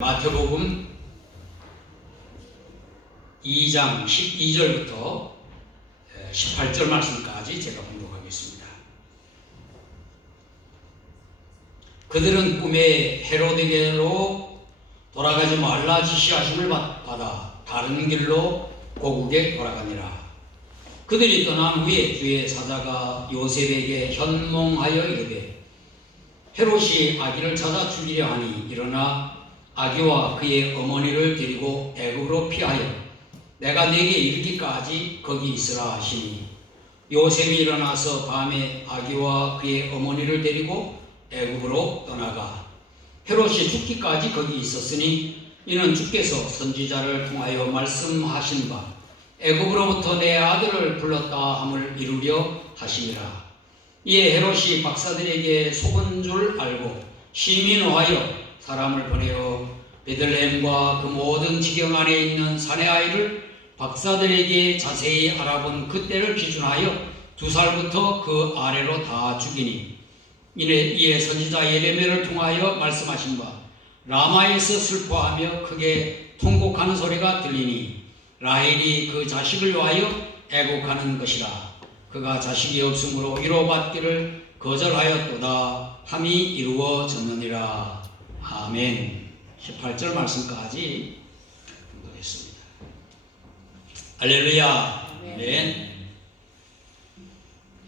마태복음 2장 12절부터 18절 말씀까지 제가 봉독하겠습니다. 그들은 꿈에 헤로데게로 돌아가지 말라 지시하심을 받아 다른 길로 고국에 돌아가니라. 그들이 떠난 후에 주의 사자가 요셉에게 현몽하여 이르되 헤롯이 아기를 찾아 죽이려 하니 일어나 아기와 그의 어머니를 데리고 애굽으로 피하여 내가 네게 이르기까지 거기 있으라 하시니 요셉이 일어나서 밤에 아기와 그의 어머니를 데리고 애굽으로 떠나가 헤롯이 죽기까지 거기 있었으니 이는 주께서 선지자를 통하여 말씀하신 바 애굽으로부터 내 아들을 불렀다 함을 이루려 하시니라. 이에 헤롯이 박사들에게 속은 줄 알고 시민하여 사람을 보내어 베들레헴과 그 모든 지경 안에 있는 사내 아이를 박사들에게 자세히 알아본 그때를 기준하여 2살부터 그 아래로 다 죽이니 이에 선지자 예레미야를 통하여 말씀하신 바 라마에서 슬퍼하며 크게 통곡하는 소리가 들리니 라헬이 그 자식을 위하여 애곡하는 것이라. 그가 자식이 없으므로 위로받기를 거절하였도다 함이 이루어졌느니라. 아멘. 18절 말씀까지 공부했습니다. 할렐루야. 아멘.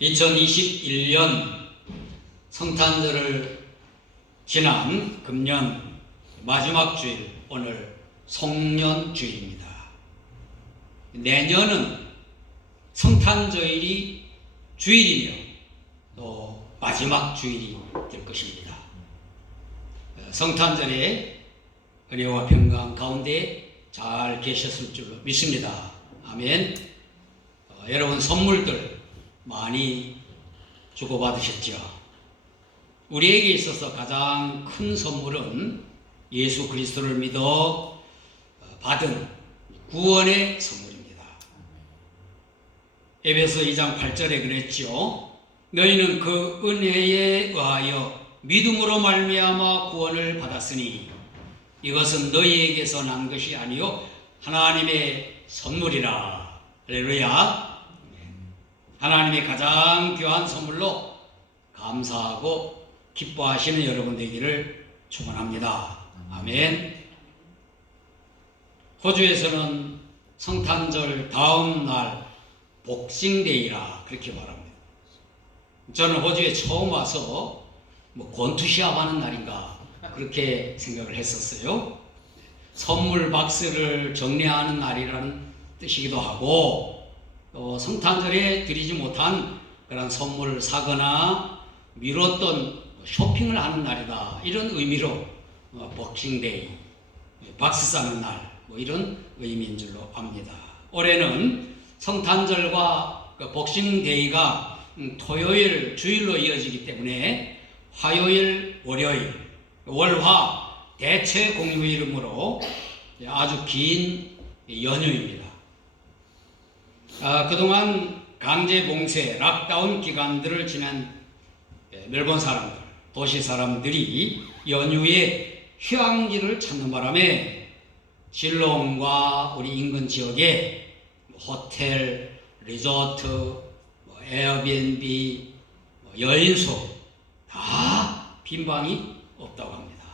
2021년 성탄절을 지난 금년 마지막 주일, 오늘 송년주일입니다. 내년은 성탄절이 주일이며 또 마지막 주일이 될 것입니다. 성탄절에 은혜와 평강 가운데 잘 계셨을 줄로 믿습니다. 아멘. 여러분 선물들 많이 주고받으셨죠? 우리에게 있어서 가장 큰 선물은 예수 그리스도를 믿어 받은 구원의 선물입니다. 에베소 2장 8절에 그랬죠. 너희는 그 은혜에 의하여 믿음으로 말미암아 구원을 받았으니 이것은 너희에게서 난 것이 아니요 하나님의 선물이라. 할렐루야. 하나님의 가장 귀한 선물로 감사하고 기뻐하시는 여러분 되기를 축원합니다. 아멘. 호주에서는 성탄절 다음 날 복싱데이라 그렇게 말합니다. 저는 호주에 처음 와서 권투 시합하는 날인가 그렇게 생각을 했었어요. 선물 박스를 정리하는 날이라는 뜻이기도 하고 또 성탄절에 드리지 못한 그런 선물을 사거나 미뤘던 쇼핑을 하는 날이다 이런 의미로 복싱데이, 박스 싸는 날 이런 의미인 줄로 압니다. 올해는 성탄절과 복싱데이가 토요일 주일로 이어지기 때문에 화요일, 월요일, 월화 대체 공휴일이므로 아주 긴 연휴입니다. 그동안 강제 봉쇄, 락다운 기간들을 지난 멜번 사람들, 도시 사람들이 연휴에 휴양지를 찾는 바람에 실롱과 우리 인근 지역에 호텔, 리조트, 에어비앤비, 여인소 다 빈방이 없다고 합니다.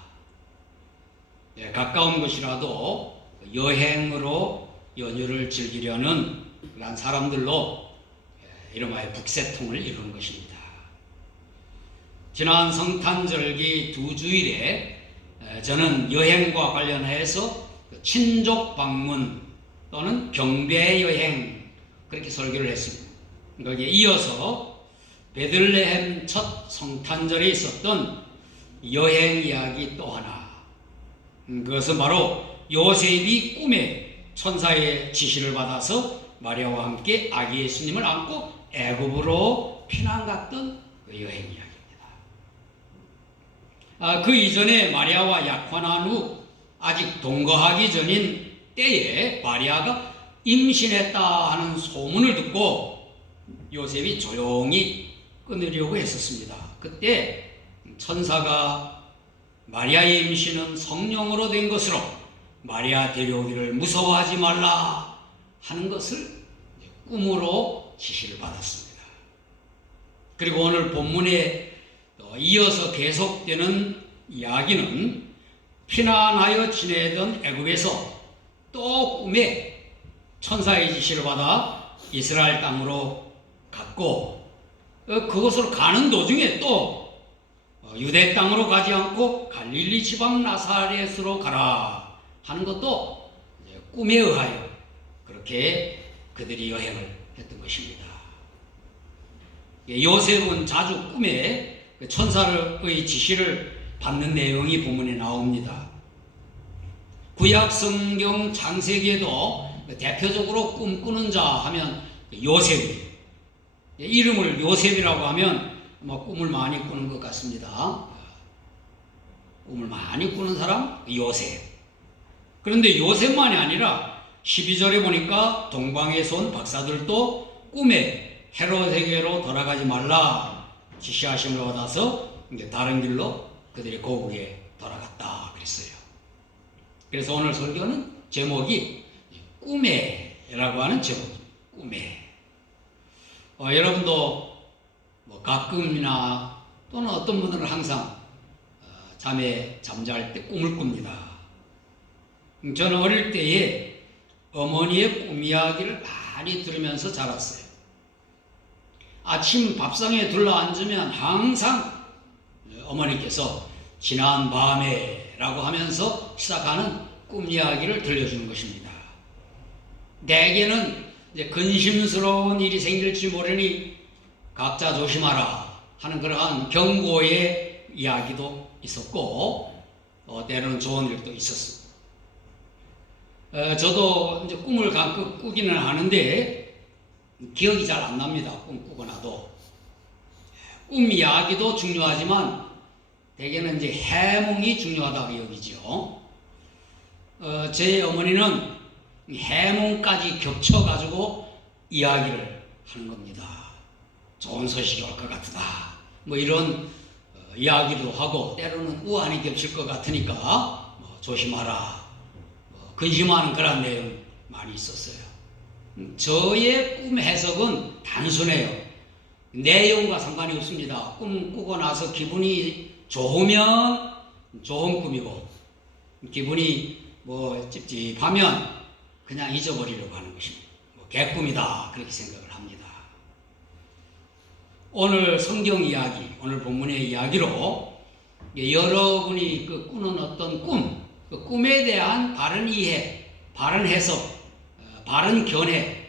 가까운 곳이라도 여행으로 연휴를 즐기려는 그런 사람들로 이름하여 북새통을 이루는 것입니다. 지난 성탄절기 2주일에 저는 여행과 관련해서 친족 방문 또는 경배 여행 그렇게 설교를 했습니다. 거기에 이어서 베들레헴 첫 성탄절에 있었던 여행 이야기 또 하나, 그것은 바로 요셉이 꿈에 천사의 지시를 받아서 마리아와 함께 아기 예수님을 안고 애굽으로 피난 갔던 그 여행 이야기입니다. 그 이전에 마리아와 약혼한 후 아직 동거하기 전인 때에 마리아가 임신했다 하는 소문을 듣고 요셉이 조용히 끊으려고 했었습니다. 그때 천사가 마리아의 임신은 성령으로 된 것으로 마리아 데려오기를 무서워하지 말라 하는 것을 꿈으로 지시를 받았습니다. 그리고 오늘 본문에 이어서 계속되는 이야기는 피난하여 지내던 애굽에서 또 꿈에 천사의 지시를 받아 이스라엘 땅으로 갔고, 그곳으로 가는 도중에 또 유대 땅으로 가지 않고 갈릴리 지방 나사렛으로 가라 하는 것도 꿈에 의하여 그렇게 그들이 여행을 했던 것입니다. 요셉은 자주 꿈에 천사의 지시를 받는 내용이 본문에 나옵니다. 구약 성경 창세기에도 대표적으로 꿈꾸는 자 하면 요셉이에요. 이름을 요셉이라고 하면 꿈을 많이 꾸는 것 같습니다. 꿈을 많이 꾸는 사람? 요셉. 그런데 요셉만이 아니라 12절에 보니까 동방에서 온 박사들도 꿈에 헤롯에게로 돌아가지 말라 지시하심을 받아서 다른 길로 그들이 고국에 돌아갔다 그랬어요. 그래서 오늘 설교는 제목이 꿈에라고 하는 제목입니다. 꿈에. 여러분도 가끔이나 또는 어떤 분들은 항상 잠에 잠잘 때 꿈을 꿉니다. 저는 어릴 때에 어머니의 꿈 이야기를 많이 들으면서 자랐어요. 아침 밥상에 둘러앉으면 항상 어머니께서 지난 밤에 라고 하면서 시작하는 꿈 이야기를 들려주는 것입니다. 대개는 이제 근심스러운 일이 생길지 모르니 각자 조심하라 하는 그러한 경고의 이야기도 있었고, 때로는 좋은 일도 있었습니다. 저도 이제 꿈을 가끔 꾸기는 하는데 기억이 잘 안 납니다. 꿈 꾸고 나도. 꿈 이야기도 중요하지만 대개는 이제 해몽이 중요하다고 여기죠. 제 어머니는 해몽까지 겹쳐가지고 이야기를 하는 겁니다. 좋은 소식이 올 것 같다. 이런 이야기도 하고, 때로는 우환이 겹칠 것 같으니까 조심하라. 근심하는 그런 내용 많이 있었어요. 저의 꿈 해석은 단순해요. 내용과 상관이 없습니다. 꿈 꾸고 나서 기분이 좋으면 좋은 꿈이고, 기분이 찝찝하면 그냥 잊어버리려고 하는 것입니다. 개꿈이다 그렇게 생각을 합니다. 오늘 성경 이야기, 오늘 본문의 이야기로 여러분이 꾸는 어떤 꿈, 그 꿈에 대한 바른 이해, 바른 해석, 바른 견해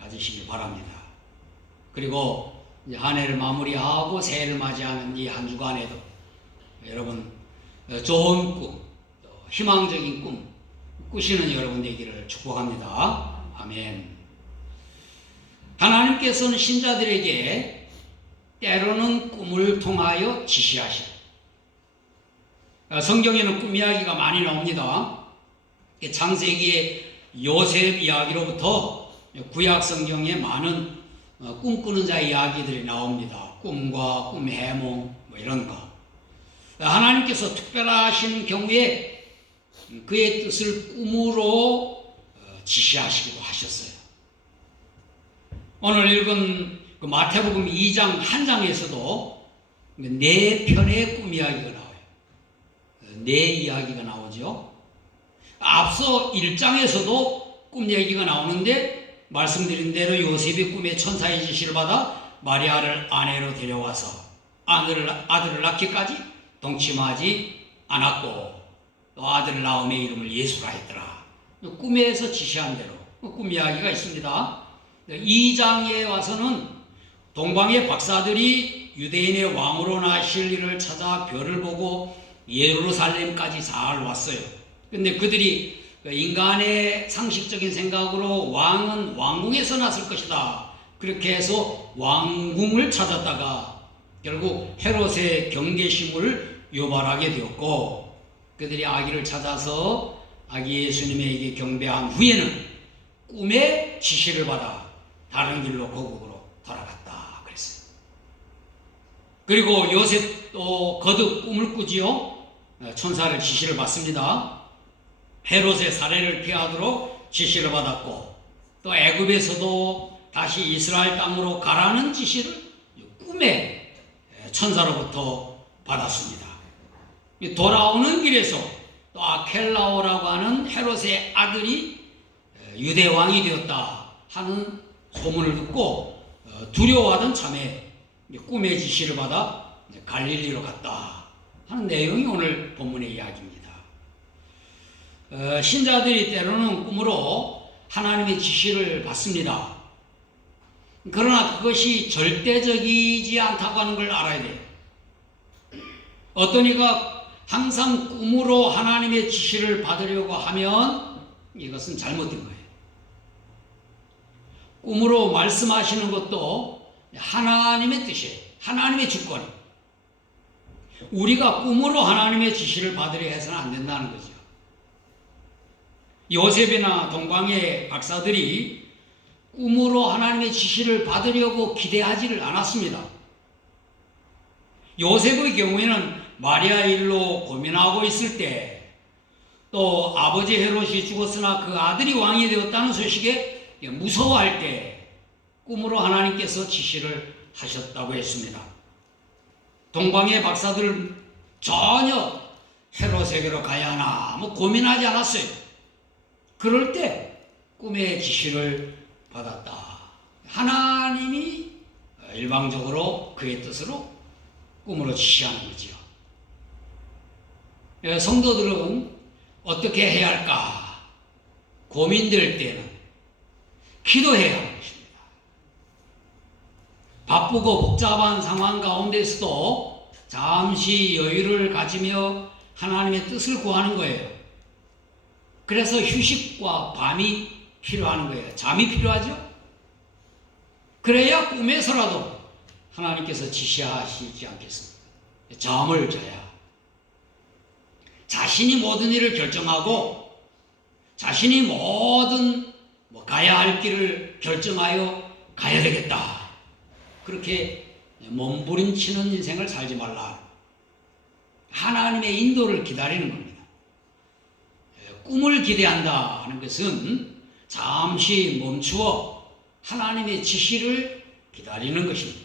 가지시길 바랍니다. 그리고 이제 한 해를 마무리하고 새해를 맞이하는 이 한 주간에도 여러분 좋은 꿈, 희망적인 꿈 꾸시는 여러분 되기를 축복합니다. 아멘. 하나님께서는 신자들에게 때로는 꿈을 통하여 지시하시고, 성경에는 꿈 이야기가 많이 나옵니다. 창세기의 요셉 이야기로부터 구약 성경에 많은 꿈꾸는 자 이야기들이 나옵니다. 꿈과 꿈 해몽 이런 거. 하나님께서 특별하신 경우에 그의 뜻을 꿈으로 지시하시기도 하셨어요. 오늘 읽은 마태복음 2장 한 장에서도 4편의 꿈 이야기가 나와요. 4 이야기가 나오죠. 앞서 1장에서도 꿈 얘기가 나오는데, 말씀드린 대로 요셉이 꿈에 천사의 지시를 받아 마리아를 아내로 데려와서 아들을 낳기까지 동침하지 않았고, 또 아들을 낳음에 이름을 예수라 했더라. 꿈에서 지시한 대로 꿈 이야기가 있습니다. 2장에 와서는 동방의 박사들이 유대인의 왕으로 나실 일을 찾아 별을 보고 예루살렘까지 잘 왔어요. 근데 그들이 인간의 상식적인 생각으로 왕은 왕궁에서 났을 것이다, 그렇게 해서 왕궁을 찾았다가 결국 헤롯의 경계심을 유발하게 되었고, 그들이 아기를 찾아서 아기 예수님에게 경배한 후에는 꿈의 지시를 받아 다른 길로 고국으로 돌아갔다 그랬어요. 그리고 요셉도 거듭 꿈을 꾸지요. 천사를 지시를 받습니다. 헤롯의 살해를 피하도록 지시를 받았고, 또 애굽에서도 다시 이스라엘 땅으로 가라는 지시를 꿈의 천사로부터 받았습니다. 돌아오는 길에서 또 아켈라오라고 하는 헤롯의 아들이 유대 왕이 되었다 하는 소문을 듣고 두려워하던 참에 꿈의 지시를 받아 갈릴리로 갔다 하는 내용이 오늘 본문의 이야기입니다. 신자들이 때로는 꿈으로 하나님의 지시를 받습니다. 그러나 그것이 절대적이지 않다고 하는 걸 알아야 돼요. 어떤 이가 항상 꿈으로 하나님의 지시를 받으려고 하면 이것은 잘못된 거예요. 꿈으로 말씀하시는 것도 하나님의 뜻이에요. 하나님의 주권이에요. 우리가 꿈으로 하나님의 지시를 받으려 해서는 안 된다는 거죠. 요셉이나 동방의 박사들이 꿈으로 하나님의 지시를 받으려고 기대하지를 않았습니다. 요셉의 경우에는 마리아 일로 고민하고 있을 때, 또 아버지 헤롯이 죽었으나 그 아들이 왕이 되었다는 소식에 무서워할 때 꿈으로 하나님께서 지시를 하셨다고 했습니다. 동방의 박사들은 전혀 헤롯에게로 가야 하나 고민하지 않았어요. 그럴 때 꿈의 지시를 받았다. 하나님이 일방적으로 그의 뜻으로 꿈으로 지시하는 거지요. 성도들은 어떻게 해야 할까 고민될 때는 기도해야 하는 것입니다. 바쁘고 복잡한 상황 가운데서도 잠시 여유를 가지며 하나님의 뜻을 구하는 거예요. 그래서 휴식과 밤이 필요한 거예요. 잠이 필요하죠? 그래야 꿈에서라도 하나님께서 지시하시지 않겠습니까? 잠을 자야 자신이 모든 일을 결정하고 자신이 모든 가야 할 길을 결정하여 가야 되겠다. 그렇게 몸부림치는 인생을 살지 말라. 하나님의 인도를 기다리는 겁니다. 꿈을 기대한다 하는 것은 잠시 멈추어 하나님의 지시를 기다리는 것입니다.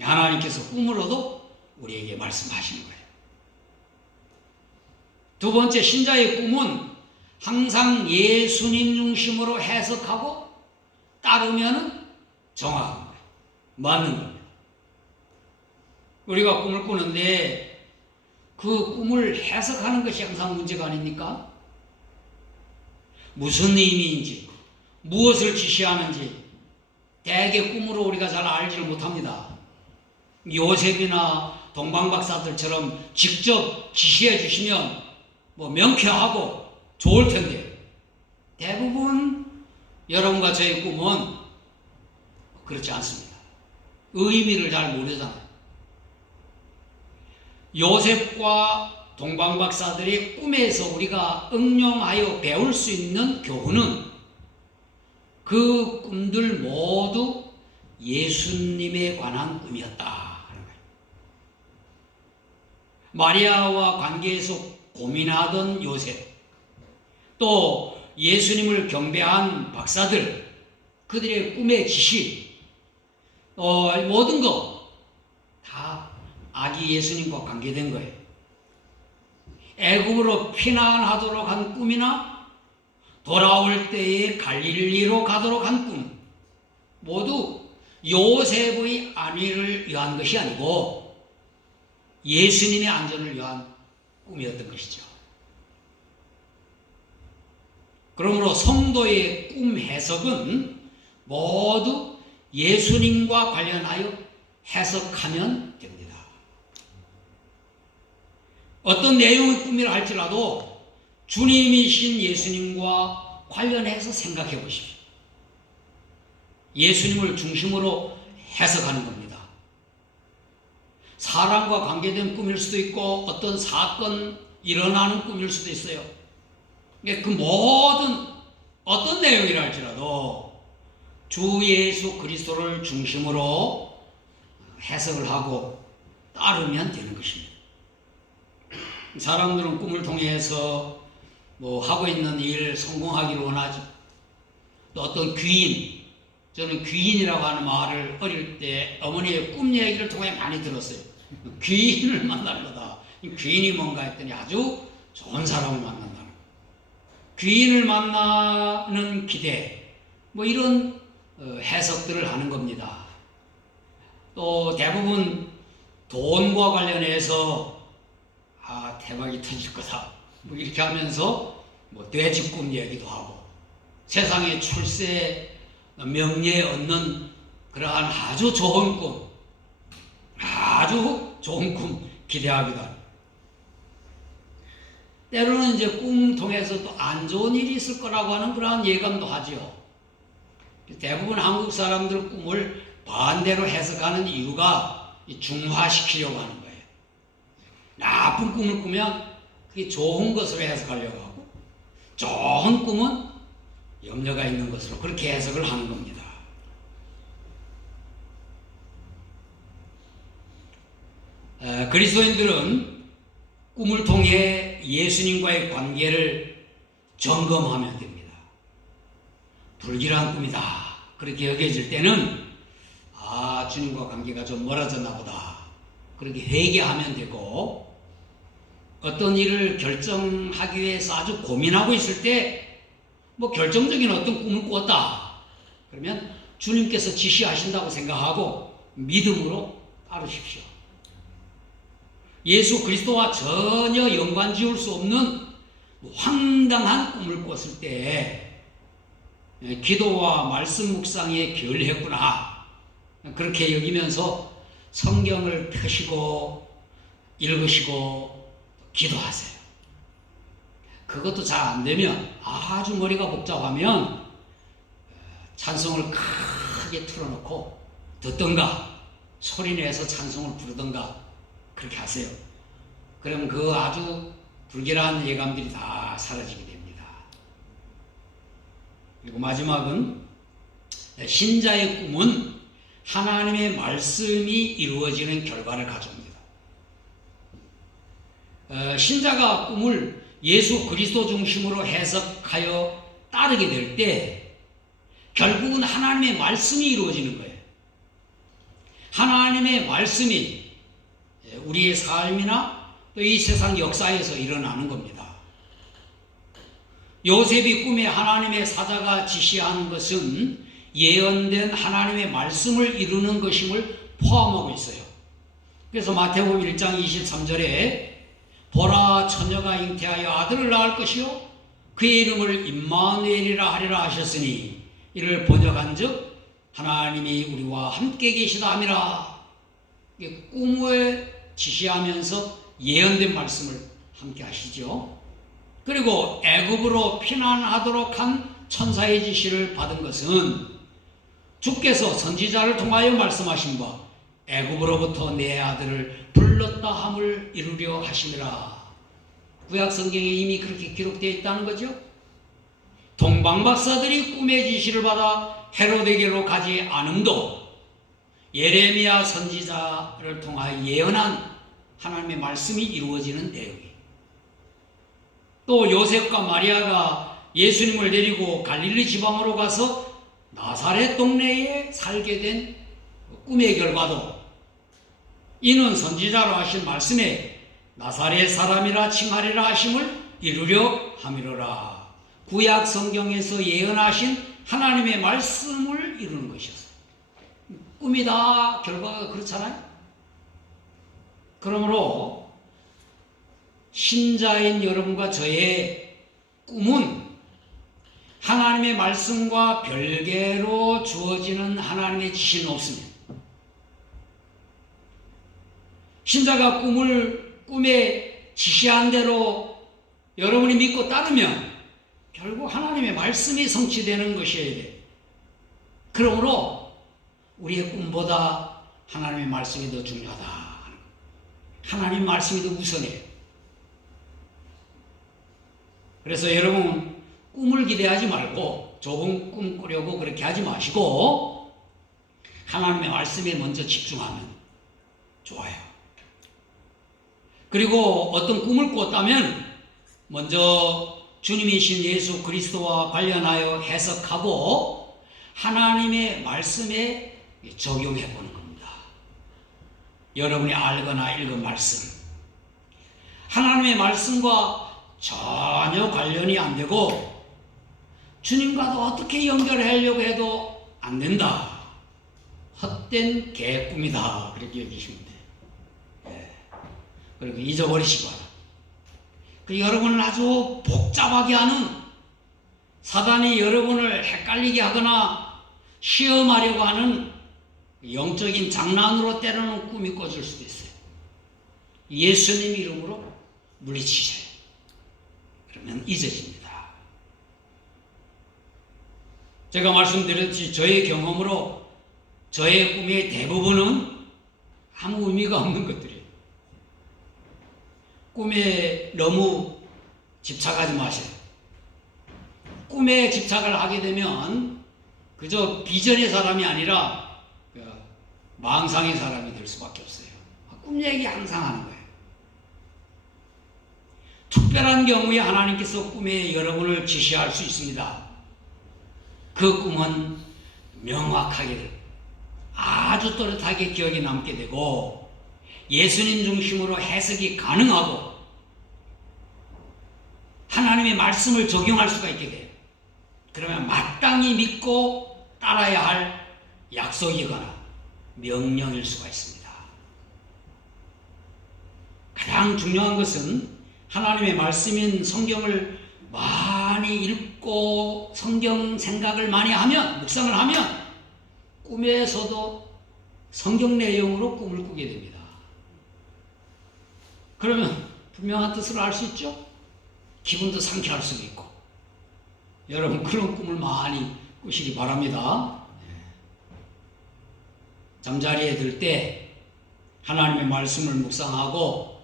하나님께서 꿈으로도 우리에게 말씀하시는 거예요. 두 번째, 신자의 꿈은 항상 예수님 중심으로 해석하고 따르면 정확한 거예요. 맞는 겁니다. 우리가 꿈을 꾸는데 그 꿈을 해석하는 것이 항상 문제가 아닙니까? 무슨 의미인지, 무엇을 지시하는지 대개 꿈으로 우리가 잘 알지를 못합니다. 요셉이나 동방박사들처럼 직접 지시해 주시면 명쾌하고 좋을 텐데 대부분 여러분과 저의 꿈은 그렇지 않습니다. 의미를 잘 모르잖아요. 요셉과 동방박사들의 꿈에서 우리가 응용하여 배울 수 있는 교훈은 그 꿈들 모두 예수님에 관한 꿈이었다 하는 거예요. 마리아와 관계에서 고민하던 요셉, 또 예수님을 경배한 박사들, 그들의 꿈의 지시, 모든 것 다 아기 예수님과 관계된 거예요. 애굽으로 피난하도록 한 꿈이나 돌아올 때에 갈릴리로 가도록 한 꿈, 모두 요셉의 안위를 위한 것이 아니고 예수님의 안전을 위한 꿈이었던 것이죠. 그러므로 성도의 꿈 해석은 모두 예수님과 관련하여 해석하면 됩니다. 어떤 내용의 꿈이라 할지라도 주님이신 예수님과 관련해서 생각해 보십시오. 예수님을 중심으로 해석하는 겁니다. 사람과 관계된 꿈일 수도 있고 어떤 사건 일어나는 꿈일 수도 있어요. 그 모든 어떤 내용이라 할지라도 주 예수 그리스도를 중심으로 해석을 하고 따르면 되는 것입니다. 사람들은 꿈을 통해서 뭐 하고 있는 일 성공하기를 원하죠. 또 어떤 귀인, 저는 귀인이라고 하는 말을 어릴 때 어머니의 꿈 얘기를 통해 많이 들었어요. 귀인을 만날 거다. 귀인이 뭔가 했더니 아주 좋은 사람을 만난다는 거. 귀인을 만나는 기대, 뭐 이런 해석들을 하는 겁니다. 또 대부분 돈과 관련해서 대박이 터질 거다. 뭐 이렇게 하면서 뭐 돼지꿈 얘기도 하고 세상에 출세, 명예 얻는 그러한 아주 좋은 꿈, 아주 좋은 꿈 기대하기도 합니다. 때로는 이제 꿈 통해서 또 안 좋은 일이 있을 거라고 하는 그러한 예감도 하죠. 대부분 한국 사람들 꿈을 반대로 해석하는 이유가 중화시키려고 하는 거예요. 나쁜 꿈을 꾸면 그게 좋은 것으로 해석하려고 하고, 좋은 꿈은 염려가 있는 것으로 그렇게 해석을 하는 겁니다. 그리스도인들은 꿈을 통해 예수님과의 관계를 점검하면 됩니다. 불길한 꿈이다 그렇게 여겨질 때는 주님과 관계가 좀 멀어졌나 보다 그렇게 회개하면 되고, 어떤 일을 결정하기 위해서 아주 고민하고 있을 때 뭐 결정적인 어떤 꿈을 꾸었다 그러면 주님께서 지시하신다고 생각하고 믿음으로 따르십시오. 예수 그리스도와 전혀 연관 지을 수 없는 황당한 꿈을 꿨을 때 기도와 말씀 묵상에 게을리했구나 그렇게 여기면서 성경을 펴시고 읽으시고 기도하세요. 그것도 잘 안 되면, 아주 머리가 복잡하면 찬송을 크게 틀어놓고 듣던가 소리내서 찬송을 부르던가 그렇게 하세요. 그러면 그 아주 불길한 예감들이 다 사라지게 됩니다. 그리고 마지막은 신자의 꿈은 하나님의 말씀이 이루어지는 결과를 가져옵니다. 신자가 꿈을 예수 그리스도 중심으로 해석하여 따르게 될 때 결국은 하나님의 말씀이 이루어지는 거예요. 하나님의 말씀이 우리의 삶이나 또 이 세상 역사에서 일어나는 겁니다. 요셉이 꿈에 하나님의 사자가 지시하는 것은 예언된 하나님의 말씀을 이루는 것임을 포함하고 있어요. 그래서 마태복음 1장 23절에 보라 처녀가 잉태하여 아들을 낳을 것이요 그의 이름을 임마누엘이라 하리라 하셨으니 이를 번역한즉 하나님이 우리와 함께 계시다 함이라. 꿈을 지시하면서 예언된 말씀을 함께 하시죠. 그리고 애굽으로 피난하도록 한 천사의 지시를 받은 것은 주께서 선지자를 통하여 말씀하신 바 애굽으로부터 내 아들을 불렀다 함을 이루려 하심이라. 구약 성경에 이미 그렇게 기록되어 있다는 거죠. 동방박사들이 꿈의 지시를 받아 헤로데게로 가지 않음도 예레미야 선지자를 통하여 예언한 하나님의 말씀이 이루어지는 내용이에요. 또 요셉과 마리아가 예수님을 데리고 갈릴리 지방으로 가서 나사렛 동네에 살게 된 꿈의 결과도 이는 선지자로 하신 말씀에 나사렛 사람이라 칭하리라 하심을 이루려 함이로라. 구약 성경에서 예언하신 하나님의 말씀을 이루는 것이었어요. 꿈이 다 결과가 그렇잖아요. 그러므로 신자인 여러분과 저의 꿈은 하나님의 말씀과 별개로 주어지는 하나님의 지시는 없습니다. 신자가 꿈에 지시한 대로 여러분이 믿고 따르면 결국 하나님의 말씀이 성취되는 것이어야 돼요. 그러므로 우리의 꿈보다 하나님의 말씀이 더 중요하다. 하나님 말씀이 더 우선해요. 그래서 여러분 꿈을 기대하지 말고 좋은 꿈 꾸려고 그렇게 하지 마시고 하나님의 말씀에 먼저 집중하면 좋아요. 그리고 어떤 꿈을 꿨다면 먼저 주님이신 예수 그리스도와 관련하여 해석하고 하나님의 말씀에 적용해 보는 겁니다. 여러분이 알거나 읽은 말씀, 하나님의 말씀과 전혀 관련이 안 되고 주님과도 어떻게 연결하려고 해도 안 된다. 헛된 개꿈이다. 그렇게 여기시면 돼요. 그리고 잊어버리시기 바랍니다. 여러분을 아주 복잡하게 하는, 사단이 여러분을 헷갈리게 하거나 시험하려고 하는 영적인 장난으로 때로는 꿈이 꿔질 수도 있어요. 예수님 이름으로 물리치세요. 그러면 잊어집니다. 제가 말씀드렸지, 저의 경험으로 저의 꿈의 대부분은 아무 의미가 없는 것들이에요. 꿈에 너무 집착하지 마세요. 꿈에 집착을 하게 되면 그저 비전의 사람이 아니라 망상의 사람이 될 수밖에 없어요. 꿈 얘기 항상 하는 거예요. 특별한 경우에 하나님께서 꿈에 여러분을 지시할 수 있습니다. 그 꿈은 명확하게, 아주 또렷하게 기억에 남게 되고 예수님 중심으로 해석이 가능하고 하나님의 말씀을 적용할 수가 있게 돼요. 그러면 마땅히 믿고 따라야 할 약속이거나 명령일 수가 있습니다. 가장 중요한 것은 하나님의 말씀인 성경을 많이 읽고 성경 생각을 많이 하면, 묵상을 하면 꿈에서도 성경 내용으로 꿈을 꾸게 됩니다. 그러면 분명한 뜻을 알 수 있죠? 기분도 상쾌할 수도 있고. 여러분 그런 꿈을 많이 꾸시기 바랍니다. 잠자리에 들 때 하나님의 말씀을 묵상하고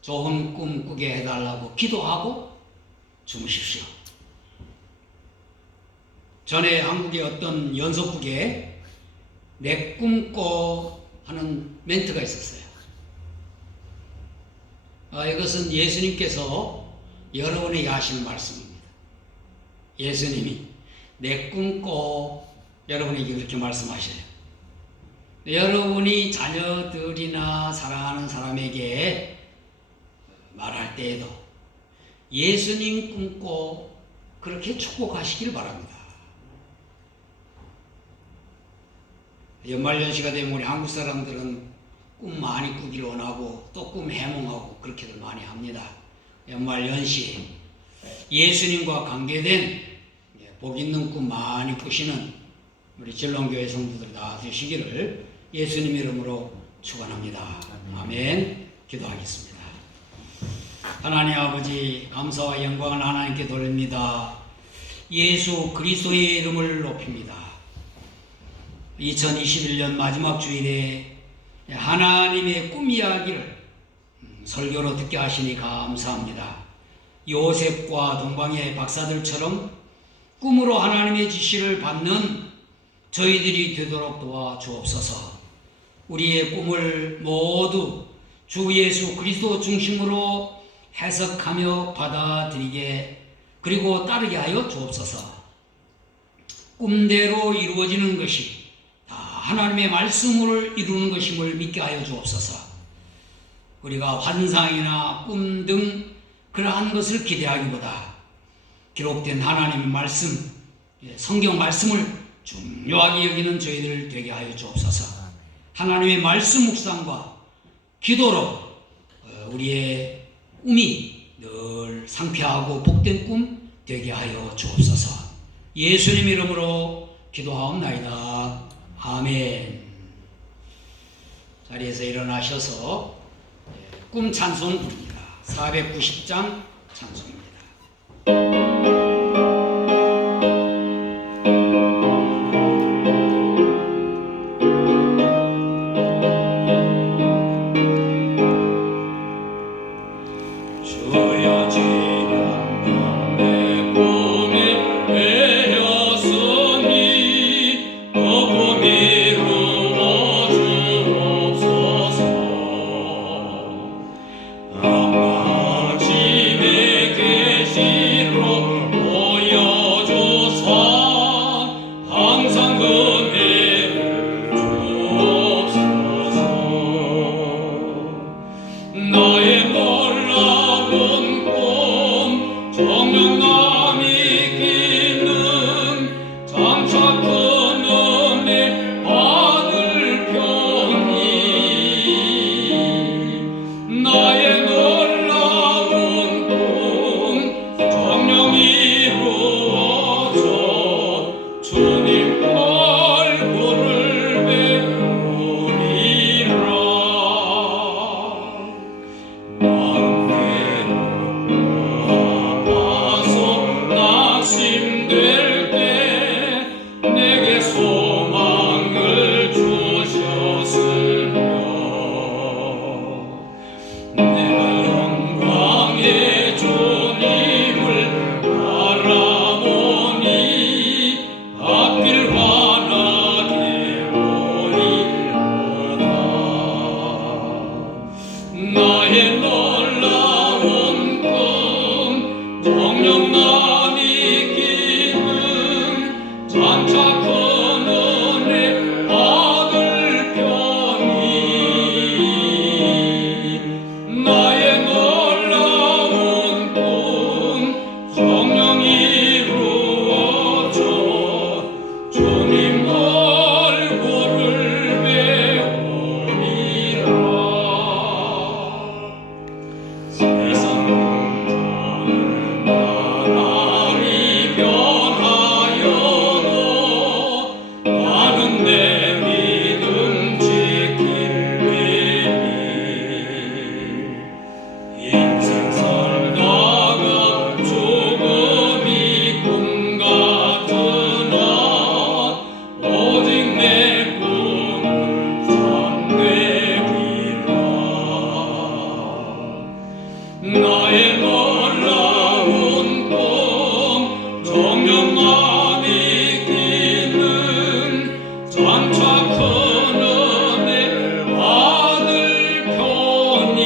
좋은 꿈 꾸게 해달라고 기도하고 주무십시오. 전에 한국의 어떤 연속국에 내 꿈꿔 하는 멘트가 있었어요. 이것은 예수님께서 여러분에게 하시는 말씀입니다. 예수님이 내 꿈꿔 여러분에게 그렇게 말씀하셔요. 여러분이 자녀들이나 사랑하는 사람에게 말할 때에도 예수님 꿈꿔 그렇게 축복하시길 바랍니다. 연말연시가 되면 우리 한국 사람들은 꿈 많이 꾸기를 원하고 또 꿈 해몽하고 그렇게들 많이 합니다. 연말연시 예수님과 관계된 복 있는 꿈 많이 꾸시는 우리 진롱교회 성도들 다 되시기를 예수님 이름으로 축원합니다. 아멘. 기도하겠습니다. 하나님 아버지, 감사와 영광을 하나님께 돌립니다. 예수 그리스도의 이름을 높입니다. 2021년 마지막 주일에 하나님의 꿈 이야기를 설교로 듣게 하시니 감사합니다. 요셉과 동방의 박사들처럼 꿈으로 하나님의 지시를 받는 저희들이 되도록 도와 주옵소서. 우리의 꿈을 모두 주 예수 그리스도 중심으로 해석하며 받아들이게 그리고 따르게 하여 주옵소서. 꿈대로 이루어지는 것이 다 하나님의 말씀을 이루는 것임을 믿게 하여 주옵소서. 우리가 환상이나 꿈 등 그러한 것을 기대하기보다 기록된 하나님의 말씀, 성경 말씀을 중요하게 여기는 저희들 되게 하여 주옵소서. 하나님의 말씀 묵상과 기도로 우리의 꿈이 늘 상쾌하고 복된 꿈 되게 하여 주옵소서. 예수님 이름으로 기도하옵나이다. 아멘. 자리에서 일어나셔서 꿈 찬송 부릅니다. 490장 찬송입니다. 정령남이 기는 장차 큰 은혜 받을 편이 나의 놀라운 꿈 정령 이루어져 주님 얼굴을 배우리라. 마음대로 아파서 낙심될 때 내게 소망을 주셨으며 내가 영광의 주님을 바라보니 앞길 환하게 보이로다. 나의 놀라운 꿈 정령남이 기는 장차 큰 은혜 받을 편이 나의 놀라운 꿈 정령 이루어져 주님 얼굴을 배우리라. 세상 풍파는 나날이 변하여도 나는 내 믿음 지킬리니 인생 살다가 죽음이 꿈 같으나 오직 내 꿈을 참되리라. 나의 놀라운 꿈 정령남이 기는 장차 큰 은혜 받을 편이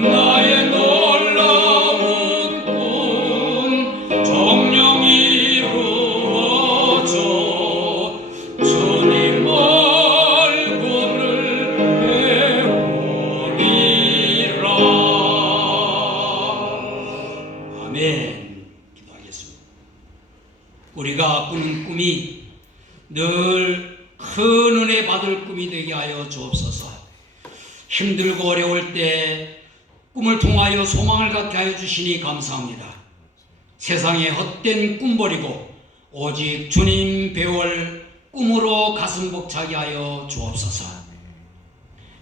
나의 놀라운 꿈 정령 이루어져 주님 얼굴을 배우리라. 아멘. 기도하겠습니다. 우리가 꾸는 꿈이 늘 큰 은혜 받을 꿈이 되게 하여 주옵소서. 힘들고 어려울 때 꿈을 통하여 소망을 갖게 하여 주시니 감사합니다. 세상에 헛된 꿈 버리고 오직 주님 배울 꿈으로 가슴 벅차게 하여 주옵소서.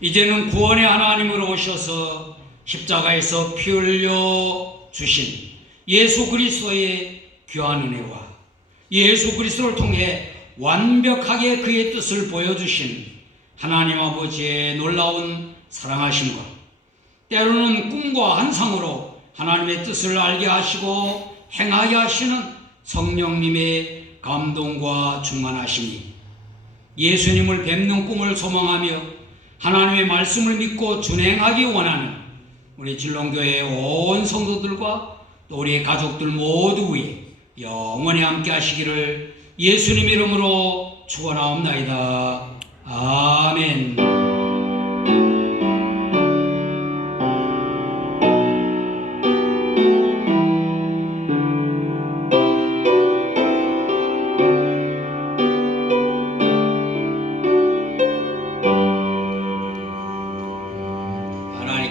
이제는 구원의 하나님으로 오셔서 십자가에서 피 흘려 주신 예수 그리스도의 귀한 은혜와 예수 그리스도를 통해 완벽하게 그의 뜻을 보여주신 하나님 아버지의 놀라운 사랑하심과 때로는 꿈과 환상으로 하나님의 뜻을 알게 하시고 행하게 하시는 성령님의 감동과 충만하심이 예수님을 뵙는 꿈을 소망하며 하나님의 말씀을 믿고 준행하기 원하는 우리 진롱교회의 온 성도들과 또 우리의 가족들 모두 위에 영원히 함께 하시기를 예수님 이름으로 축원하옵나이다. 아멘.